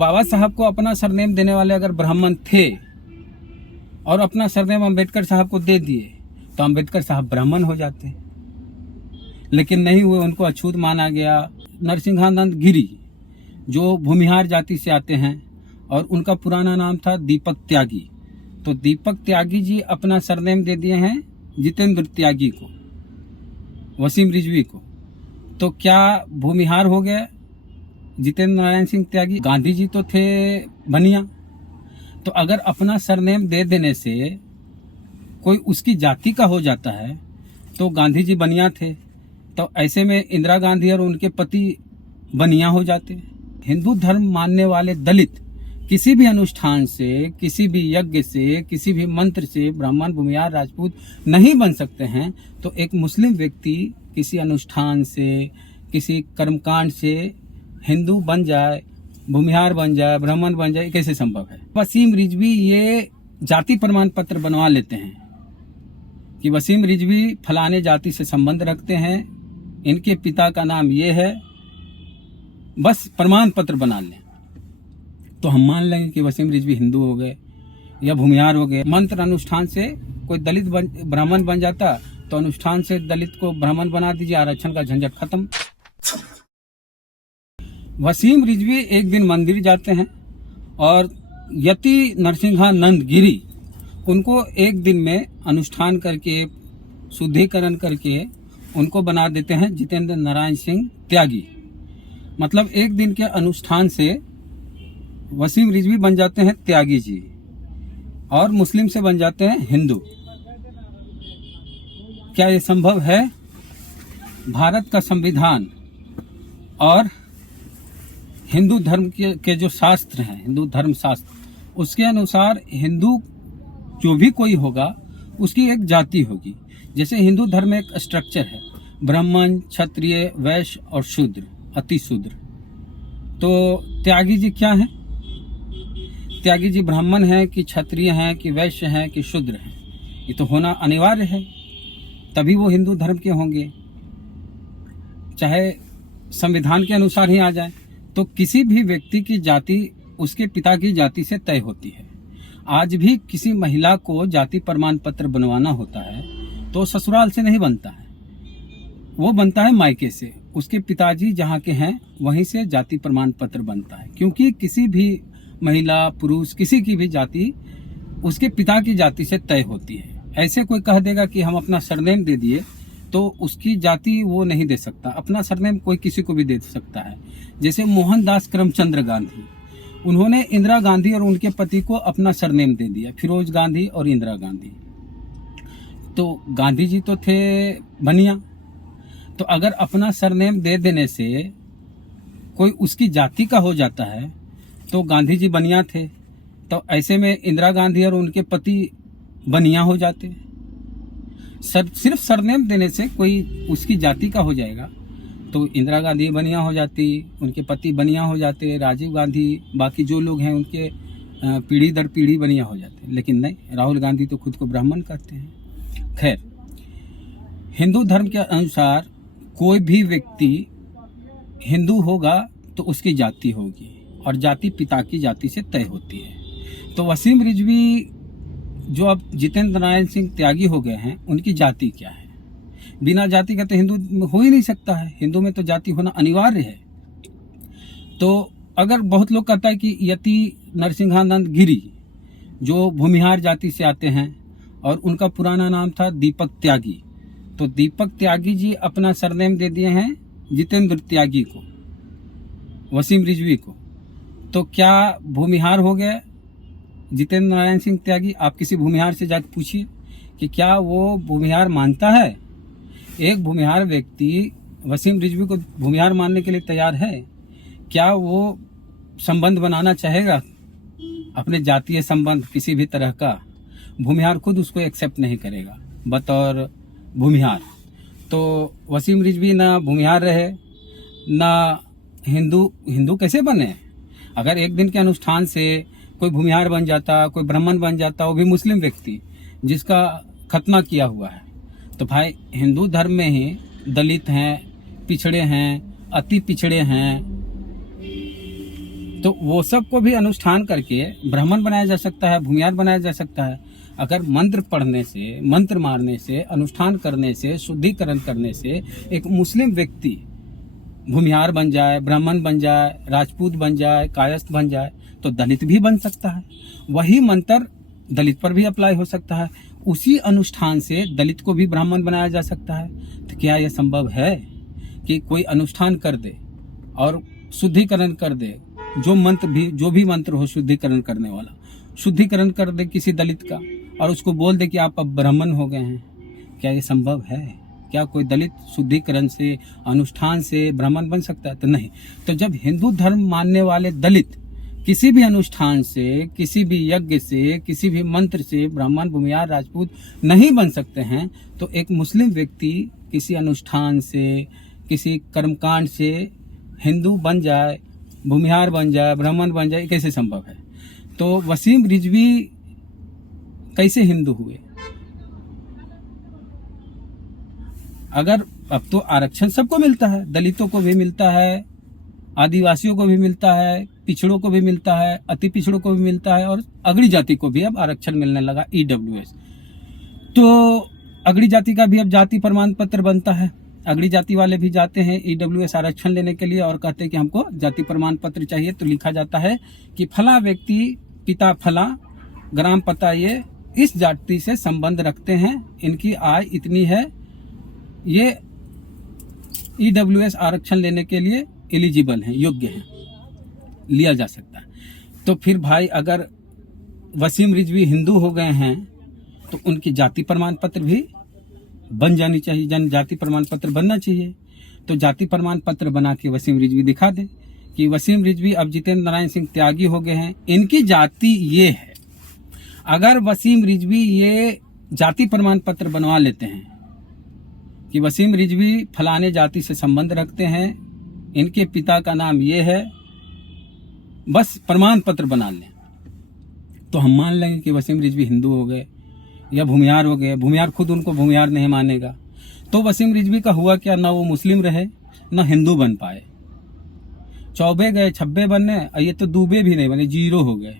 बाबा साहब को अपना सरनेम देने वाले अगर ब्राह्मण थे और अपना सरनेम अंबेडकर साहब को दे दिए तो अंबेडकर साहब ब्राह्मण हो जाते, लेकिन नहीं हुए, उनको अछूत माना गया। नरसिंहानंद गिरी जो भूमिहार जाति से आते हैं और उनका पुराना नाम था दीपक त्यागी, तो दीपक त्यागी जी अपना सरनेम दे दिए हैं जितेंद्र त्यागी को, वसीम रिजवी को। तो क्या भूमिहार हो गए जितेंद्र नारायण सिंह त्यागी? गांधी जी तो थे बनिया, तो अगर अपना सरनेम दे देने से कोई उसकी जाति का हो जाता है तो गांधी जी बनिया थे, तो ऐसे में इंदिरा गांधी और उनके पति बनिया हो जाते। हिंदू धर्म मानने वाले दलित किसी भी अनुष्ठान से, किसी भी यज्ञ से, किसी भी मंत्र से ब्राह्मण, भूमिहार, राजपूत नहीं बन सकते हैं, तो एक मुस्लिम व्यक्ति किसी अनुष्ठान से, किसी कर्मकांड से हिंदू बन जाए, भूमिहार बन जाए, ब्राह्मण बन जाए, कैसे संभव है? वसीम रिजवी ये जाति प्रमाण पत्र बनवा लेते हैं कि वसीम रिजवी फलाने जाति से संबंध रखते हैं, इनके पिता का नाम ये है, बस प्रमाण पत्र बना लें तो हम मान लेंगे कि वसीम रिजवी हिंदू हो गए या भूमिहार हो गए। मंत्र अनुष्ठान से कोई दलित ब्राह्मण बन जाता तो अनुष्ठान से दलित को ब्राह्मण बना दीजिए, आरक्षण का झंझट खत्म। वसीम रिजवी एक दिन मंदिर जाते हैं और यति नरसिंहानंद गिरी उनको एक दिन में अनुष्ठान करके, शुद्धिकरण करके उनको बना देते हैं जितेंद्र नारायण सिंह त्यागी। मतलब एक दिन के अनुष्ठान से वसीम रिजवी बन जाते हैं त्यागी जी और मुस्लिम से बन जाते हैं हिंदू। क्या ये संभव है? भारत का संविधान और हिंदू धर्म के जो शास्त्र हैं, हिंदू धर्म शास्त्र, उसके अनुसार हिंदू जो भी कोई होगा उसकी एक जाति होगी। जैसे हिंदू धर्म में एक स्ट्रक्चर है, ब्राह्मण, क्षत्रिय, वैश्य और शूद्र, अति शूद्र। तो त्यागी जी क्या हैं? त्यागी जी ब्राह्मण हैं कि क्षत्रिय हैं कि वैश्य हैं कि शूद्र हैं? ये तो होना अनिवार्य है, तभी वो हिंदू धर्म के होंगे, चाहे संविधान के अनुसार ही आ जाए। तो किसी भी व्यक्ति की जाति उसके पिता की जाति से तय होती है। आज भी किसी महिला को जाति प्रमाण पत्र बनवाना होता है तो ससुराल से नहीं बनता है, वो बनता है मायके से, उसके पिताजी जहाँ के हैं वहीं से जाति प्रमाण पत्र बनता है। क्योंकि किसी भी महिला, पुरुष, किसी की भी जाति उसके पिता की जाति से तय होती है। ऐसे कोई कह देगा कि हम अपना सरनेम दे दिए तो उसकी जाति वो नहीं दे सकता। अपना सरनेम कोई किसी को भी दे सकता है। जैसे मोहनदास करमचंद गांधी, उन्होंने इंदिरा गांधी और उनके पति को अपना सरनेम दे दिया, फिरोज गांधी और इंदिरा गांधी। तो गांधी जी तो थे बनिया, तो अगर अपना सरनेम दे देने से कोई उसकी जाति का हो जाता है तो गांधी जी बनिया थे, तो ऐसे में इंदिरा गांधी और उनके पति बनिया हो जाते। सिर्फ सरनेम देने से कोई उसकी जाति का हो जाएगा तो इंदिरा गांधी बनिया हो जाती, उनके पति बनिया हो जाते, राजीव गांधी, बाकी जो लोग हैं उनके पीढ़ी दर पीढ़ी बनिया हो जाते। लेकिन नहीं, राहुल गांधी तो खुद को ब्राह्मण कहते हैं। खैर, हिंदू धर्म के अनुसार कोई भी व्यक्ति हिंदू होगा तो उसकी जाति होगी और जाति पिता की जाति से तय होती है। तो वसीम रिजवी जो अब जितेंद्र नारायण सिंह त्यागी हो गए हैं, उनकी जाति क्या है? बिना जाति का तो हिंदू हो ही नहीं सकता है, हिंदू में तो जाति होना अनिवार्य है। तो अगर बहुत लोग कहता है कि यति नरसिंहानंद गिरी जो भूमिहार जाति से आते हैं और उनका पुराना नाम था दीपक त्यागी, तो दीपक त्यागी जी अपना सरनेम दे दिए हैं जितेंद्र त्यागी को, वसीम रिजवी को। तो क्या भूमिहार हो गए जितेंद्र नारायण सिंह त्यागी? आप किसी भूमिहार से जाकर पूछिए कि क्या वो भूमिहार मानता है। एक भूमिहार व्यक्ति वसीम रिजवी को भूमिहार मानने के लिए तैयार है? क्या वो संबंध बनाना चाहेगा अपने जातीय संबंध किसी भी तरह का? भूमिहार खुद उसको एक्सेप्ट नहीं करेगा बतौर भूमिहार। तो वसीम रिजवी ना भूमिहार रहे ना हिंदू कैसे बने? अगर एक दिन के अनुष्ठान से कोई भूमिहार बन जाता, कोई ब्राह्मण बन जाता, वो भी मुस्लिम व्यक्ति जिसका खतना किया हुआ है, तो भाई हिंदू धर्म में ही दलित हैं, पिछड़े हैं, अति पिछड़े हैं, तो वो सब को भी अनुष्ठान करके ब्राह्मण बनाया जा सकता है, भूमिहार बनाया जा सकता है। अगर मंत्र पढ़ने से, मंत्र मारने से, अनुष्ठान करने से, शुद्धिकरण करने से एक मुस्लिम व्यक्ति भूमिहार बन जाए, ब्राह्मण बन जाए, राजपूत बन जाए, कायस्थ बन जाए, तो दलित भी बन सकता है। वही मंत्र दलित पर भी अप्लाई हो सकता है। उसी अनुष्ठान से दलित को भी ब्राह्मण बनाया जा सकता है। तो क्या यह संभव है कि कोई अनुष्ठान कर दे और शुद्धिकरण कर दे, जो भी मंत्र हो शुद्धिकरण करने वाला, शुद्धिकरण कर दे किसी दलित का और उसको बोल दे कि आप अब ब्राह्मण हो गए हैं? क्या ये संभव है? क्या कोई दलित शुद्धिकरण से, अनुष्ठान से ब्राह्मण बन सकता है? तो नहीं। तो जब हिंदू धर्म मानने वाले दलित किसी भी अनुष्ठान से, किसी भी यज्ञ से, किसी भी मंत्र से ब्राह्मण, भूमिहार, राजपूत नहीं बन सकते हैं, तो एक मुस्लिम व्यक्ति किसी अनुष्ठान से, किसी कर्मकांड से हिंदू बन जाए, भूमिहार बन जाए, ब्राह्मण बन जाए, कैसे संभव है? तो वसीम रिजवी कैसे हिंदू हुए? अगर अब तो आरक्षण सबको मिलता है, दलितों को भी मिलता है, आदिवासियों को भी मिलता है, पिछड़ों को भी मिलता है, अति पिछड़ों को भी मिलता है, और अगड़ी जाति को भी अब आरक्षण मिलने लगा, ईडब्ल्यूएस। तो अगड़ी जाति का भी अब जाति प्रमाण पत्र बनता है। अगड़ी जाति वाले भी जाते हैं ईडब्ल्यूएस आरक्षण लेने के लिए और कहते हैं कि हमको जाति प्रमाण पत्र चाहिए। तो लिखा जाता है कि फला व्यक्ति, पिता फला, ग्राम पता ये, इस जाति से संबंध रखते हैं, इनकी आय इतनी है, ये ईडब्ल्यूएस आरक्षण लेने के लिए एलिजिबल हैं, योग्य हैं, लिया जा सकता है। तो फिर भाई अगर वसीम रिजवी हिंदू हो गए हैं तो उनकी जाति प्रमाण पत्र भी बन जानी चाहिए, जनजाति प्रमाण पत्र बनना चाहिए। तो जाति प्रमाण पत्र बना के वसीम रिजवी दिखा दे कि वसीम रिजवी अब जितेंद्र नारायण सिंह त्यागी हो गए हैं, इनकी जाति ये है। अगर वसीम रिजवी ये जाति प्रमाण पत्र बनवा लेते हैं कि वसीम रिजवी फलाने जाति से संबंध रखते हैं, इनके पिता का नाम ये है, बस प्रमाण पत्र बना लें, तो हम मान लेंगे कि वसीम रिजवी हिंदू हो गए या भूमिहार हो गए। भूमिहार खुद उनको भूमिहार नहीं मानेगा। तो वसीम रिजवी का हुआ क्या? ना वो मुस्लिम रहे, ना हिंदू बन पाए। चौबे गए, छब्बे बनने, ये तो दूबे भी नहीं बने, जीरो हो गए।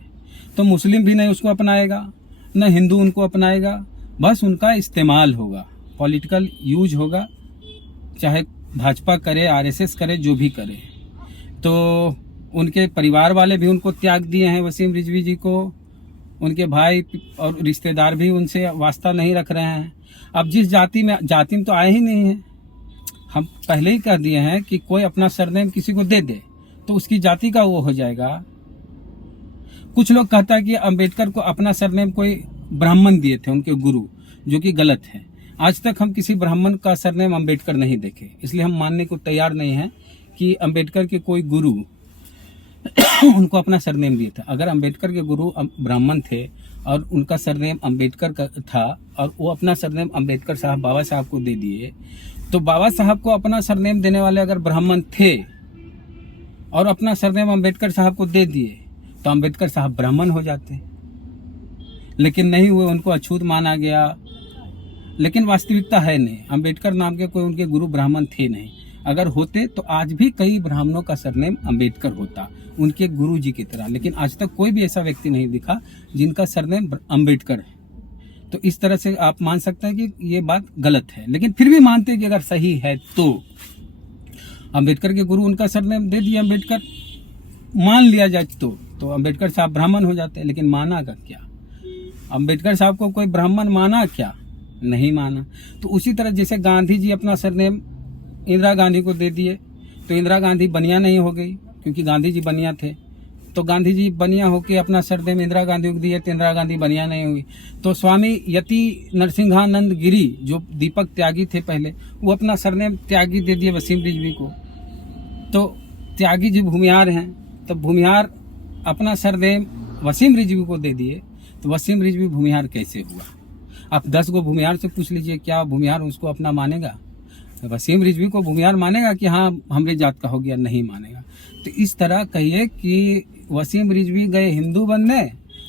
तो मुस्लिम भी नहीं उसको अपनाएगा, ना हिंदू उनको अपनाएगा, बस उनका इस्तेमाल होगा, पॉलिटिकल यूज होगा, चाहे भाजपा करे, आरएसएस करे, जो भी करे। तो उनके परिवार वाले भी उनको त्याग दिए हैं वसीम रिजवी जी को, उनके भाई और रिश्तेदार भी उनसे वास्ता नहीं रख रहे हैं। अब जिस जाति में तो आए ही नहीं है। हम पहले ही कह दिए हैं कि कोई अपना सरनेम किसी को दे दे तो उसकी जाति का वो हो जाएगा। कुछ लोग कहता है कि अंबेडकर को अपना सरनेम कोई ब्राह्मण दिए थे उनके गुरु, जो कि गलत है। आज तक हम किसी ब्राह्मण का सरनेम अंबेडकर नहीं देखे, इसलिए हम मानने को तैयार नहीं हैं कि अंबेडकर के कोई गुरु उनको अपना सरनेम दिए था। अगर अंबेडकर के गुरु ब्राह्मण थे और उनका सरनेम अंबेडकर का था और वो अपना सरनेम अंबेडकर साहब, बाबा साहब को दे दिए, तो बाबा साहब को अपना सरनेम देने वाले अगर ब्राह्मण थे और अपना सरनेम अंबेडकर साहब को दे दिए तो अंबेडकर साहब ब्राह्मण हो जाते, लेकिन नहीं हुए, उनको अछूत माना गया। लेकिन वास्तविकता है नहीं, अंबेडकर नाम के कोई उनके गुरु ब्राह्मण थे नहीं। अगर होते तो आज भी कई ब्राह्मणों का सरनेम अंबेडकर होता, उनके गुरु जी की तरह। लेकिन आज तक कोई भी ऐसा व्यक्ति नहीं दिखा जिनका सरनेम अंबेडकर है। तो इस तरह से आप मान सकते हैं कि ये बात गलत है, लेकिन फिर भी मानते हैं कि अगर सही है तो अंबेडकर के गुरु उनका सरनेम दे दिया, अंबेडकर मान लिया जाए तो अंबेडकर साहब ब्राह्मण हो जाते हैं। लेकिन माना का क्या? अंबेडकर साहब को कोई ब्राह्मण माना क्या? नहीं माना। तो उसी तरह जैसे गांधी जी अपना सरनेम इंदिरा गांधी को दे दिए तो इंदिरा गांधी बनिया नहीं हो गई, क्योंकि गांधी जी बनिया थे। तो गांधी जी बनिया होके अपना सरनेम इंदिरा गांधी को दिए तो इंदिरा गांधी बनिया नहीं हुई। तो स्वामी यति नरसिंहानंद गिरी, जो दीपक त्यागी थे पहले, वो अपना सरनेम त्यागी दे दिए वसीम रिजवी को। तो त्यागी जी भूमिहार हैं, तो भूमिहार अपना सरनेम वसीम रिजवी को दे दिए, तो वसीम रिजवी भूमिहार कैसे हुआ? आप 10 को भूमिहार से पूछ लीजिए, क्या भूमिहार उसको अपना मानेगा? वसीम रिजवी को भूमिहार मानेगा कि हाँ हमरे जात का हो गया? नहीं मानेगा। तो इस तरह कहिए कि वसीम रिजवी गए हिंदू बनने,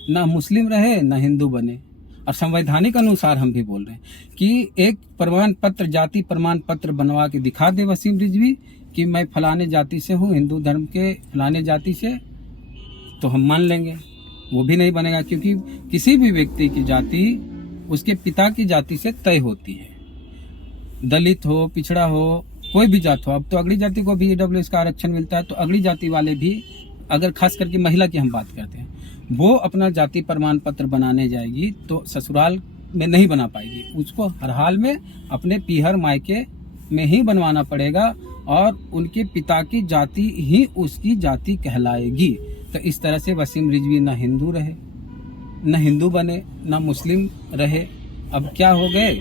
ना मुस्लिम रहे ना हिंदू बने। और संवैधानिक अनुसार हम भी बोल रहे हैं कि एक प्रमाण पत्र, जाति प्रमाण पत्र बनवा के दिखा दे वसीम रिजवी कि मैं फलाने जाति से हूँ, हिंदू धर्म के फलाने जाति से, तो हम मान लेंगे, वो भी नहीं बनेगा, क्योंकि किसी भी व्यक्ति की जाति उसके पिता की जाति से तय होती है। दलित हो, पिछड़ा हो, कोई भी जात हो। अब तो अगड़ी जाति को भी ईडब्ल्यूएस का आरक्षण मिलता है, तो अगड़ी जाति वाले भी, अगर खास करके महिला की हम बात करते हैं, वो अपना जाति प्रमाण पत्र बनाने जाएगी तो ससुराल में नहीं बना पाएगी, उसको हर हाल में अपने पीहर मायके में ही बनवाना पड़ेगा और उनके पिता की जाति ही उसकी जाति कहलाएगी। तो इस तरह से वसीम रिजवी ना हिंदू रहे, न हिंदू बने, न मुस्लिम रहे, अब क्या हो गए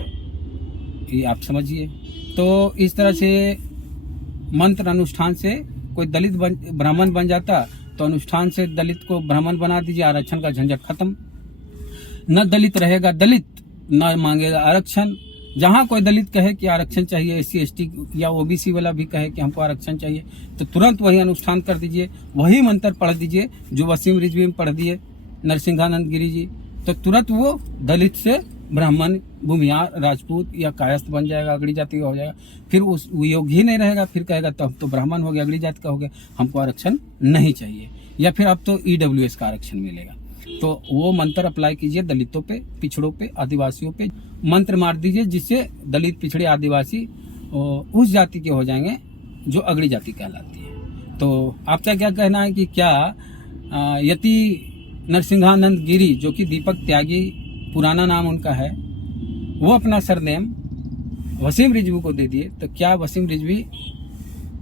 ये आप समझिए। तो इस तरह से मंत्र अनुष्ठान से कोई दलित ब्राह्मण बन जाता, तो अनुष्ठान से दलित को ब्राह्मण बना दीजिए, आरक्षण का झंझट खत्म। न दलित रहेगा दलित, न मांगेगा आरक्षण। जहां कोई दलित कहे कि आरक्षण चाहिए, एससी एसटी या ओबीसी वाला भी कहे कि हमको आरक्षण चाहिए, तो तुरंत वही अनुष्ठान कर दीजिए, वही मंत्र पढ़ दीजिए जो वसीम रिजवी में पढ़ दिए नरसिंहानंद गिरी जी, तो तुरंत वो दलित से ब्राह्मण, भूमियार, राजपूत या कायस्थ बन जाएगा, अगड़ी जाति का हो जाएगा। फिर उस योग्य ही नहीं रहेगा, फिर कहेगा तो अब तो ब्राह्मण हो गया, अगड़ी जाति का हो गया, हमको आरक्षण नहीं चाहिए, या फिर अब तो ईडब्ल्यूएस का आरक्षण मिलेगा। तो वो मंत्र अप्लाई कीजिए दलितों पे, पिछड़ों पे, आदिवासियों पे मंत्र मार दीजिए, जिससे दलित, पिछड़े, आदिवासी उस जाति के हो जाएंगे जो अगड़ी जाति कहलाती है। तो आपका क्या कहना है कि क्या यति नरसिंहानंद गिरी, जो कि दीपक त्यागी पुराना नाम उनका है, वो अपना सरनेम वसीम रिजवी को दे दिए, तो क्या वसीम रिजवी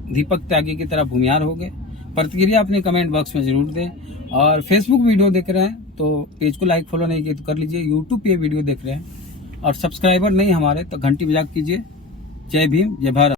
दीपक त्यागी की तरह भूमियार हो गए? प्रतिक्रिया अपने कमेंट बॉक्स में जरूर दें। और फेसबुक वीडियो देख रहे हैं तो पेज को लाइक फॉलो नहीं किया तो कर लीजिए। यूट्यूब पे वीडियो देख रहे हैं और सब्सक्राइबर नहीं हमारे तो घंटी बजा कीजिए। जय भीम, जय भारत।